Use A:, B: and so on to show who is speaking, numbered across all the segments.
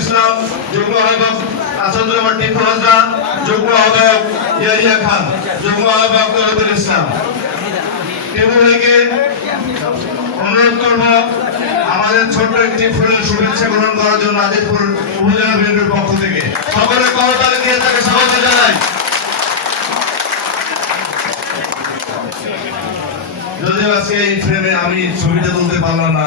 A: ইসলাম, যুগ্ম আহ্বায়ক আসাদুজ্জামান যুগ্ম আহ্বায়ক ইয়াহিয়া খান, যুগ্ম আহ্বায়ক ইসলাম। ভাইকে অনুরোধ করব, আমাদের ছোট্ট একটি ফুলের শুভেচ্ছা গ্রহণ করার জন্য আজিদপুর উপজেলা বিএনপির পক্ষ থেকে। সকলে করতালি দিয়ে তাকে স্বাগত জানাই। যদিও আজকে এই ফ্রেমে আমি ছবিটা তুলতে পারলাম না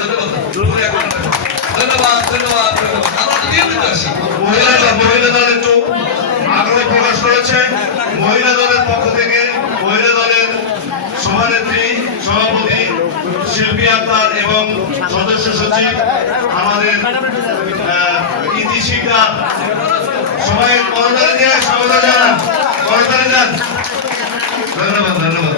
B: ধন্যবাদ। ধন্যবাদ ধন্যবাদ ধন্যবাদ। আমরা তো নিয়মিত আসি।
A: মহিলা দল মহিলা দল একটু আগ্রহ প্রকাশ করেছে মহিলা দলের পক্ষ থেকে মহিলা দলের সভানেত্রী সভাপতি শিল্পী আক্তার এবং সদস্য সচিব আমাদের ইতিশিকা সবাই করতালি দিয়ে স্বাগত জানান করতালি যান ধন্যবাদ ধন্যবাদ।